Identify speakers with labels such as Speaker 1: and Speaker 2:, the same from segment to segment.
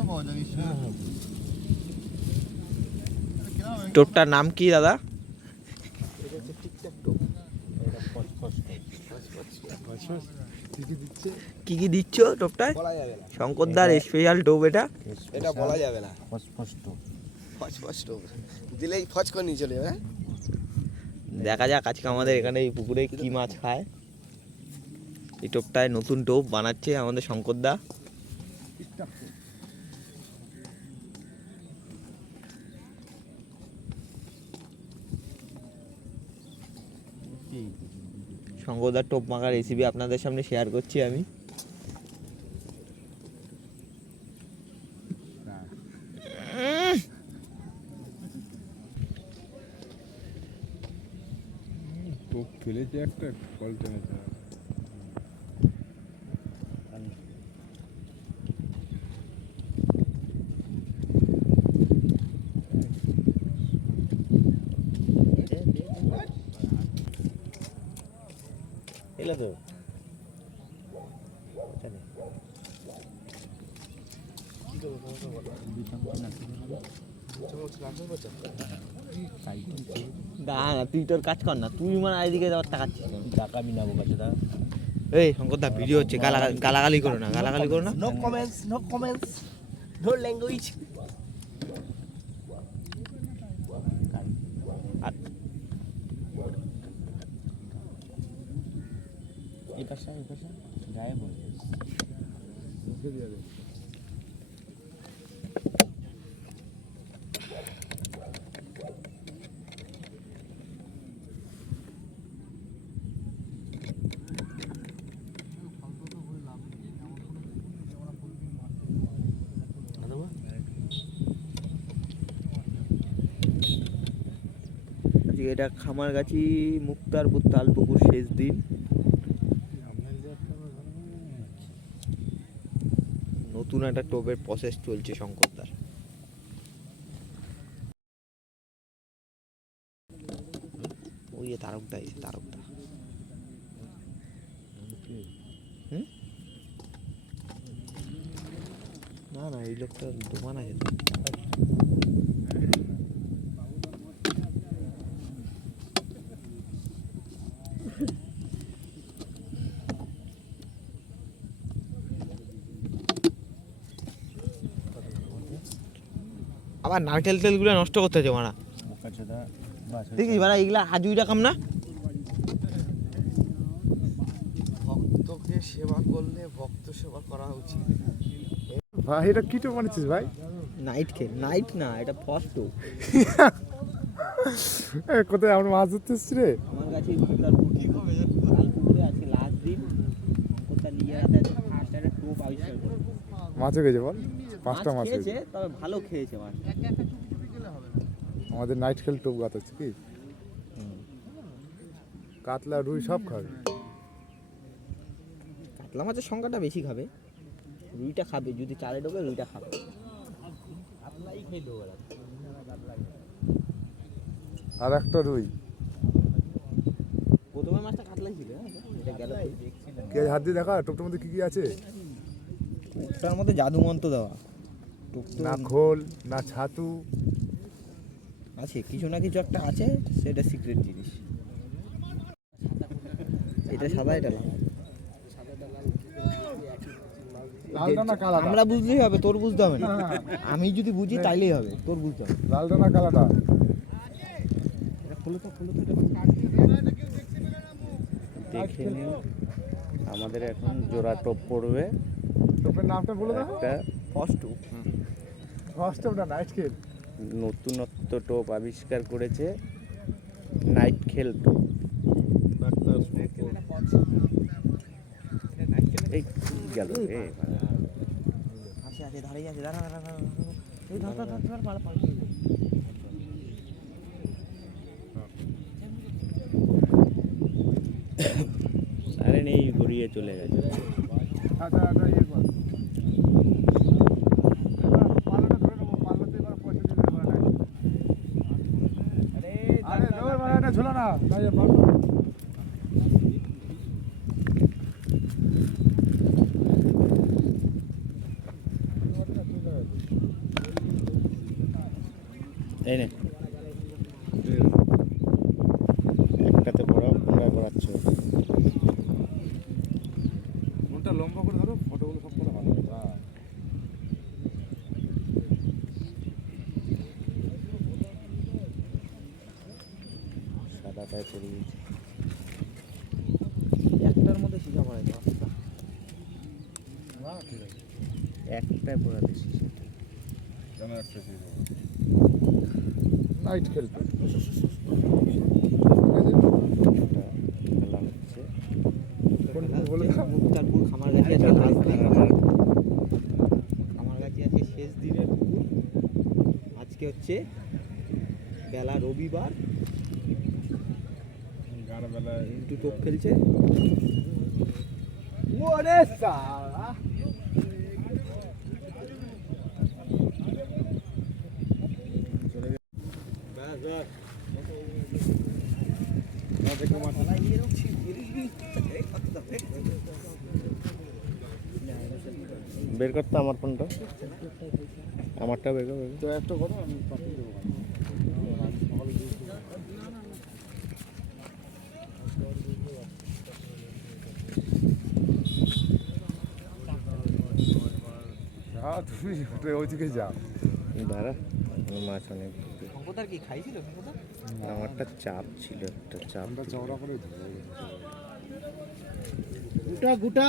Speaker 1: পাওয়া যায়
Speaker 2: হ্যাঁ,
Speaker 1: নাকি?
Speaker 3: টোপটার নাম কি দাদা?
Speaker 2: এটা হচ্ছে টিকটাক টোপ এটা ফস ফস ফস ফস কি কি দিচ্ছে
Speaker 3: কি কি দিচ্ছ টোপটায়?
Speaker 4: বলা যাবে
Speaker 3: শঙ্করদার স্পেশাল টোপ এটা।
Speaker 4: এটা বলা যাবে না।
Speaker 2: ফস ফস টোপ।
Speaker 4: দিলেই ফচ করে নিয়ে চলে যাবে হ্যাঁ?
Speaker 3: দেখা যাক আজকে আমাদের এখানে এই পুকুরে কি মাছ খায়। এই টোপটায় নতুন টোপ বানাচ্ছে আমাদের শঙ্করদা। শঙ্করদার টোপ মাখার রেসিপি আপনাদের সামনে শেয়ার করছি আমি।
Speaker 5: ফেলেছে একটা কল টেনেছে
Speaker 3: এলো তো? না না তুই তোর কাজ কর না। তুই মানে এদিকে যাওয়ার টাকাচ্ছিস কেন?
Speaker 2: টাকা আমি নেব কাছে দা
Speaker 3: এই শঙ্করদা ভিডিও হচ্ছে। গালাগালি গালাগালি করো না গালাগালি করো না।
Speaker 4: No comments no comments no
Speaker 2: language পাশে এই পাশে। গায়ে বল
Speaker 3: এটা খামারগাছি মুক্তারপুর তালপুকুর শেষ দিন। নতুন একটা টোপের প্রসেস চলছে শঙ্করদার ওই তারকদা এসে তারকদা হুম? না না, এই লোকটা দোকান আছে। আবার নারকেল তেলগুলো নষ্ট করতে
Speaker 2: কাছে দা
Speaker 3: দেখিস মারা এগুলা হাজুই রকম না?
Speaker 4: ভক্তকে সেবা করলে ভক্ত সেবা করা উচিত।
Speaker 5: ভাই এটা কি টোপ বানিয়েছিস ভাই?
Speaker 3: নাইট খেল নাইট না এটা ফার্স্ট
Speaker 5: এ, কোথায় আমরা মাছ ধরতে এসছি রে?
Speaker 3: আমার কাছে পুকুরে আজকে লাস্ট দিন শঙ্করদা নিয়ে আসে ফার্স্ট একটা টোপ আবিষ্কার
Speaker 5: মাছ হয়ে গেছে বল। পাঁচটা মাছ
Speaker 3: খেয়েছে তবে ভালো খেয়েছে মাছ।
Speaker 5: আমাদের নাইট খেল টোপ গাত হচ্ছে কি? কাতলা রুই সব খাবে।
Speaker 3: কাতলা মাছের সংখ্যাটা বেশি খাবে। রুইটা খাবে যদি চালে ঢোকে রুইটা খাবে।
Speaker 5: আর একটা রুই।
Speaker 3: প্রথমে মাছটা কাতলাই ছিল হ্যাঁ? এটা গেল
Speaker 5: কে হাত দিয়ে দেখা টোপটার মধ্যে কি কি আছে?
Speaker 3: টোপটার মধ্যে জাদু মন্ত্র দেওয়া।
Speaker 5: না খোল না ছাতু।
Speaker 3: আছে কিছু না কিছু একটা আছে সেটা সিক্রেট জিনিস। এটা সাদা এটা লাল। আমরা বুঝলেই হবে তোর বুঝতে হবে না। আমি যদি বুঝি তাইলেই হবে তোর বুঝতে হবে।
Speaker 5: লালটা না কালাটা?
Speaker 2: দেখে নিও। আমাদের এখন জোড়া টোপ পড়বে।
Speaker 5: টোপের নামটা বলে দাও।
Speaker 2: একটা
Speaker 3: ফার্স্ট
Speaker 5: ফার্স্ট টোপটা নাইট খেল।
Speaker 2: নতুনত্ব টোপ আবিষ্কার করেছে নাইট খেল টোপ। এই গেল? রে আরে নেই গড়িয়ে চলে গেছে।
Speaker 5: আচ্ছা আচ্ছা ওখানে ঝোলা না।
Speaker 2: এই নে।
Speaker 5: নাইট খেলবে
Speaker 2: খেলা হচ্ছে
Speaker 5: বলে দাও।
Speaker 3: মুক্তারপুর খামারগাছি আছে শেষ দিনের পুকুর। আজকে হচ্ছে বেলা রবিবার। টোপ খেলছে।
Speaker 5: ওরে সালা!
Speaker 2: বের করতে আমার ফোনটা। আমারটা বের কর
Speaker 5: তো একটা করো আমি পাঠিয়ে দেবো। তুমি ওইদিকে যাও
Speaker 2: দাঁড়া মাছ অনেক
Speaker 3: শঙ্কতার কি খাইছিল
Speaker 2: আমারটা চাপ ছিল একটা চাপ
Speaker 5: চওড়া করে দেবো
Speaker 2: গুটা!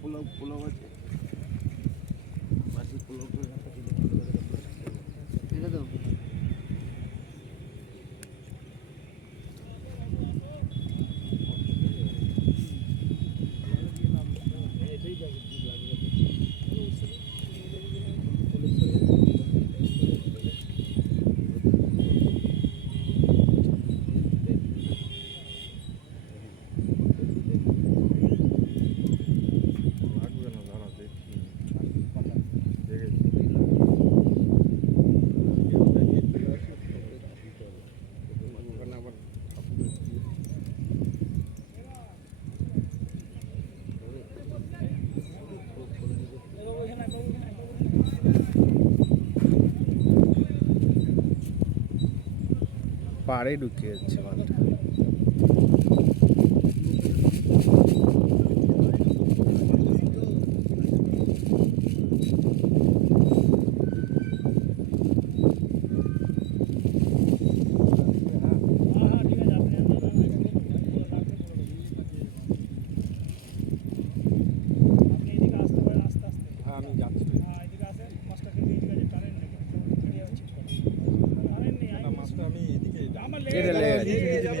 Speaker 5: পোলাও পোলাও আছে
Speaker 2: পাড়ে ঢুকে যাচ্ছে মালটা
Speaker 5: হ্যাঁ আমি যাচ্ছি না, মাছটা আমি এদিকে
Speaker 2: এটা লেগে গেছে।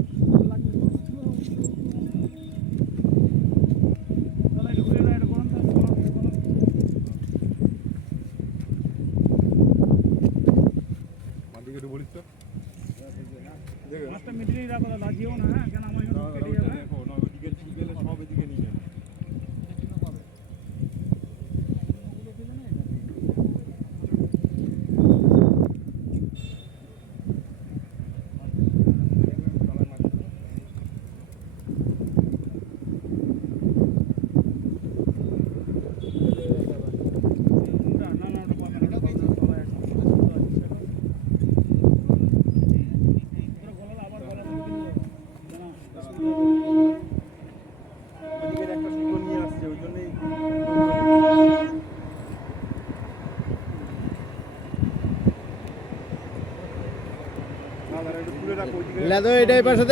Speaker 6: লাদো এটাই পাশে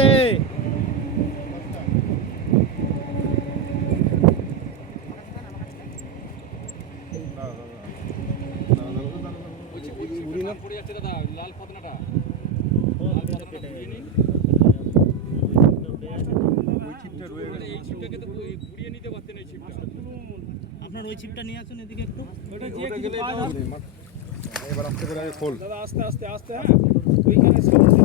Speaker 1: আপনার ওই ছিপটা নিয়ে আসুন এদিকে একটু। ওটা
Speaker 7: ওটা গেলে দাও। এবার আস্তে করে খোল।
Speaker 1: দাদা আস্তে আস্তে আস্তে হ্যাঁ। ওইখানে সামনে